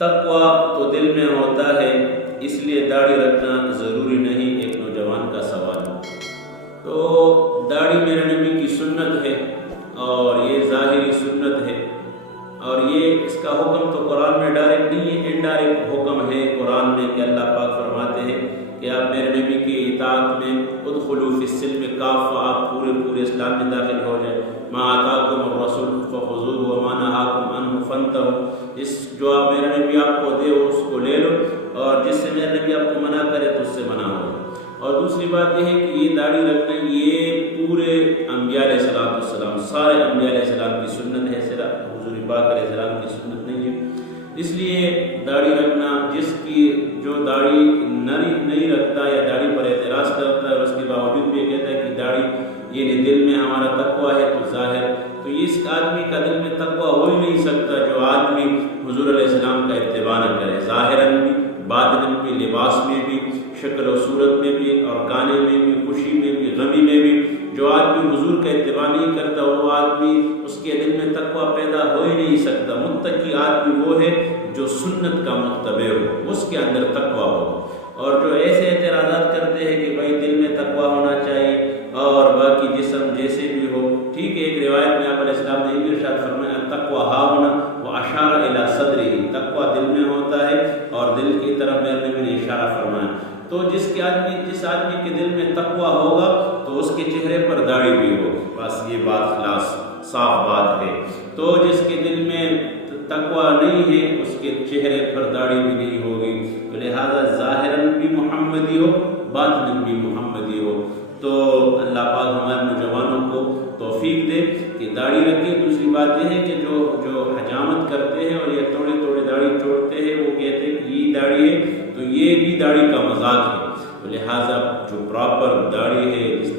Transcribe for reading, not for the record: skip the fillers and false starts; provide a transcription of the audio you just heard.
تقویٰ تو دل میں ہوتا ہے، اس لیے داڑھی رکھنا ضروری نہیں۔ ایک نوجوان کا سوال، تو داڑھی میرے نبی کی سنت ہے اور یہ ظاہری سنت ہے، اور یہ اس کا حکم تو قرآن میں ڈائریکٹ نہیں ہے، انڈائریکٹ حکم ہے قرآن میں کہ اللہ پاک فرماتے ہیں کہ آپ میرے نبی کی اطاعت میں ادخلوا فی السلم کافہ، آپ پورے اسلام میں داخل ہو جائیں۔ ما آتاکم الرسول فخذوہ وما نہاکم عنہ فانتہوا، جو آپ میرے نبی آپ کو دے اس کو لے لو، اور جس سے میرے نبی آپ کو منع کرے تو اس سے منع ہو۔ اور دوسری بات یہ ہے کہ یہ داڑھی رکھنا یہ پورے انبیاء علیہ السلام، سارے انبیاء علیہ السلام کی سنت ہے، صرف حضور پاک علیہ السلام کی سنت نہیں ہے۔ اس لیے داڑھی رکھنا، جس کی جو داڑھی نہیں رکھتا یا داڑھی پر اعتراض کرتا ہے اور اس کے باوجود بھی یہ کہتا ہے کہ داڑھی یہ دل میں ہمارا تقویٰ ہے تو ظاہر، تو اس آدمی کا دل میں تقویٰ ہو ہی نہیں سکتا جو آدمی حضور علیہ السلام کا اتباع نہ کرے، ظاہراً بھی، باطناً بھی، لباس میں بھی، شکل و صورت میں بھی، اور گانے میں بھی، خوشی میں بھی، غمی میں بھی۔ جو آدمی حضور کا اتباع نہیں کرتا وہ آدمی، اس کے دل میں تقویٰ پیدا ہو ہی نہیں سکتا۔ متقی آدمی وہ ہے جو سنت کا متبع ہو، اس کے اندر تقویٰ ہو۔ اور جو ایسے اعتراضات کرتے ہیں کہ بھائی دل میں تقویٰ ہونا چاہیے اور باقی جسم جیسے بھی ہو، ٹھیک ہے، ایک روایت میں آپ علیہ السلام نے بھی ارشاد فرمایا تقویٰ ہاہنا واشار الی صدرہ، تقویٰ دل میں ہوتا ہے اور دل کی طرف میرے نبی نے اشارہ فرمایا۔ تو جس آدمی کے دل میں تقویٰ ہوگا تو اس کے چہرے پر داڑھی بھی ہوگی، بس یہ بات خلاص صاف بات ہے۔ تو جس کے دل میں تقویٰ نہیں ہے اس کے چہرے پر داڑھی بھی نہیں ہوگی، تو لہذا ظاہراً بھی محمدی ہو، باطناً بھی محمدی ہو۔ تو اللہ پاک ہمارے نوجوانوں کو توفیق دے کہ داڑھی رکھے۔ دوسری بات یہ ہے کہ جو حجامت کرتے ہیں اور یہ تھوڑے داڑھی چھوڑتے ہیں، وہ کہتے ہیں کہ یہ داڑھی ہے تو یہ بھی داڑھی کا مذاق ہے، تو لہٰذا جو پراپر داڑھی ہے، جس